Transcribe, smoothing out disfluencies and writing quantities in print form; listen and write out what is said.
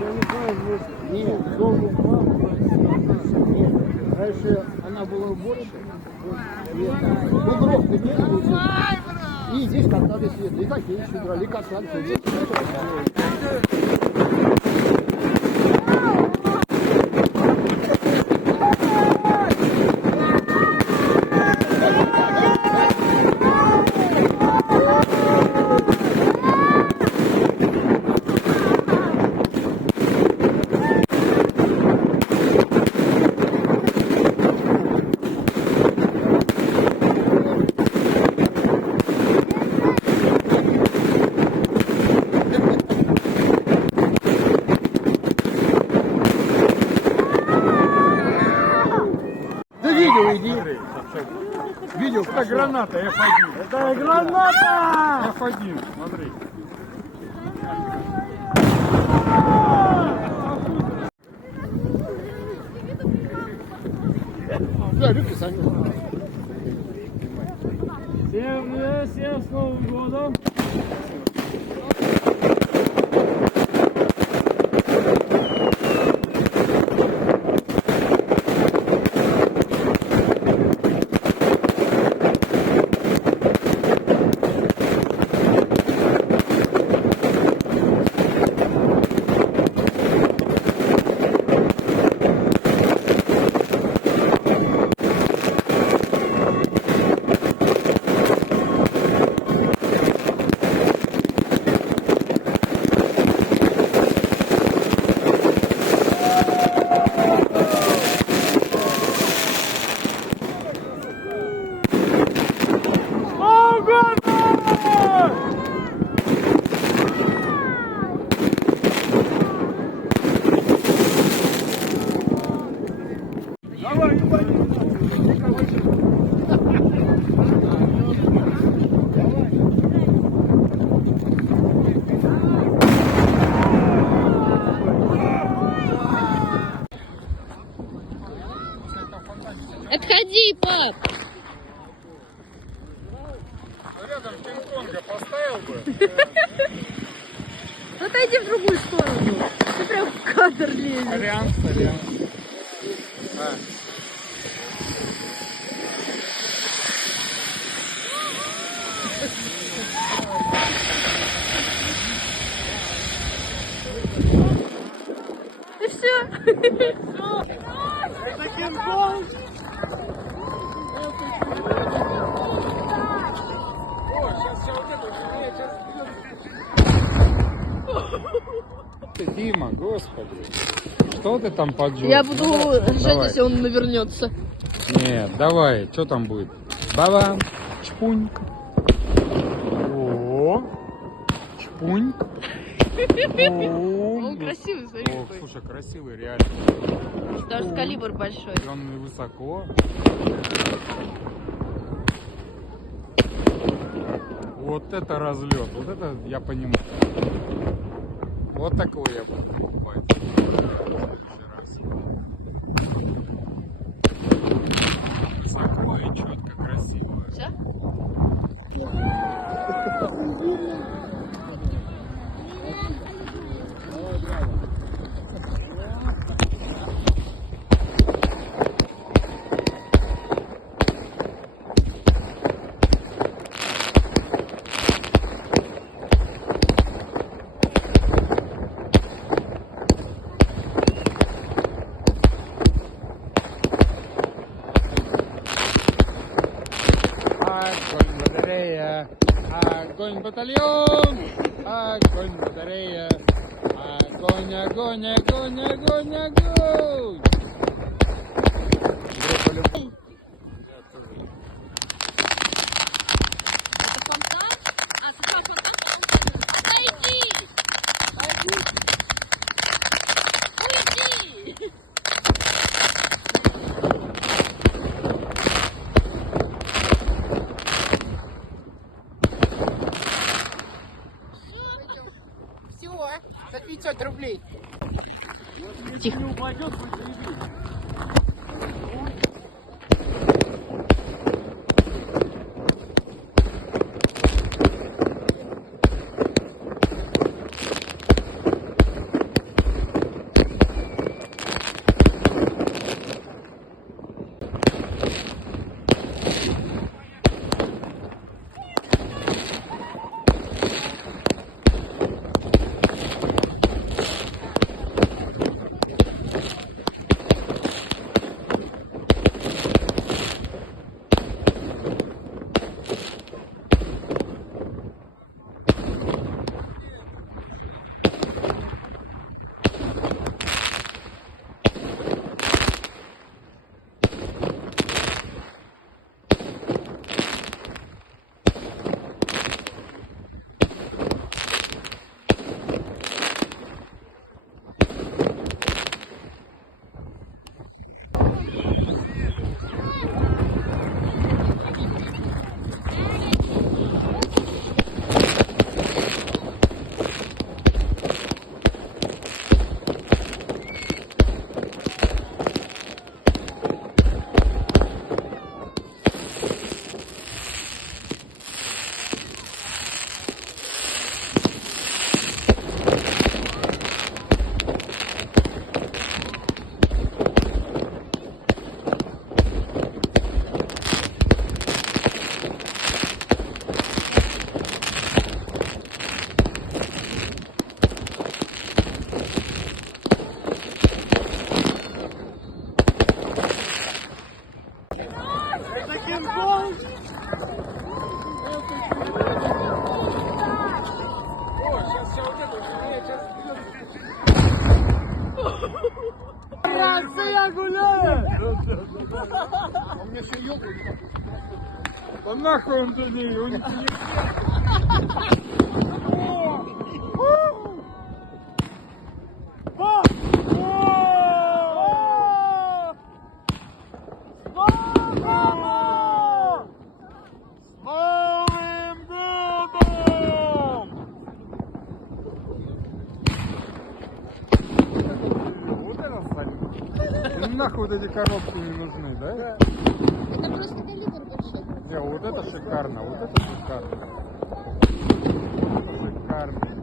я не знаю, может, нет, дом упал, нет, раньше она была больше, ну, грохты нет, и здесь катали свет, и такие играли, и катали свет. Видео, это граната F1. Это граната! F1, смотри. Да, руки сами. Всем с Новым годом! Отходи, пап! Рядом Кинг-Конга поставил бы. Отойди в другую сторону. Ты прям в кадр лезешь. Сорян. И все. Это Кинг-Конг! Дима, господи, что ты там поджег? Я буду ржать, давай. если он навернется. Нет, давай, что там будет? Баба, чпуньк. О, чпуньк. Он красивый, смотри. О, слушай, красивый, реально. Даже калибр большой. И он высоко. Вот это разлет, вот это я понимаю. Вот такой я буду покупать. Высоко и четко, красиво. Все? Огонь батарея, огонь батальон, огонь батарея, огонь, огонь, огонь, огонь, огонь. Это фонтан? А, сначала фонтан, потом... Отойди! Уйди! За 500 рублей. Тихо. Не упадет, будет заебись. Россия гуляет! А мне все елку. Да нахуй он туда не нахуй вот эти коробки не нужны, да? Это просто калибр большой. Не, вот это шикарно, вот это шикарно. Это шикарно.